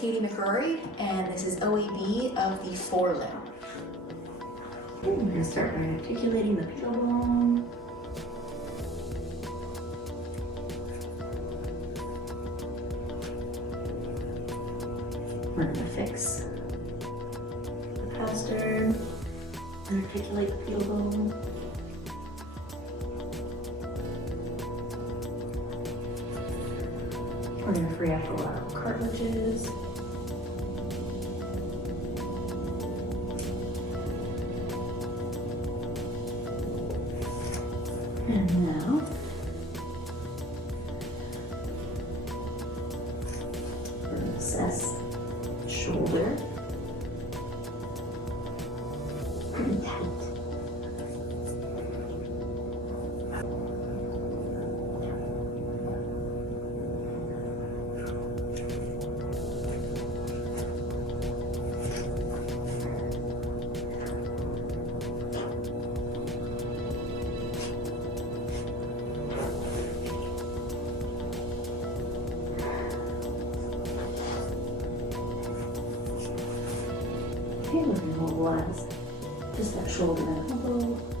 Katie McRory, and this is OAB of the forelimb. Okay, I'm going to start by articulating the pedal bone. We're going to fix the pastern and articulate the pedal bone. We're going to free up the lateral cartilages. And now, we're going to assess shoulder. Pretty tight. Okay, we're going to mobilize just that shoulder and elbow.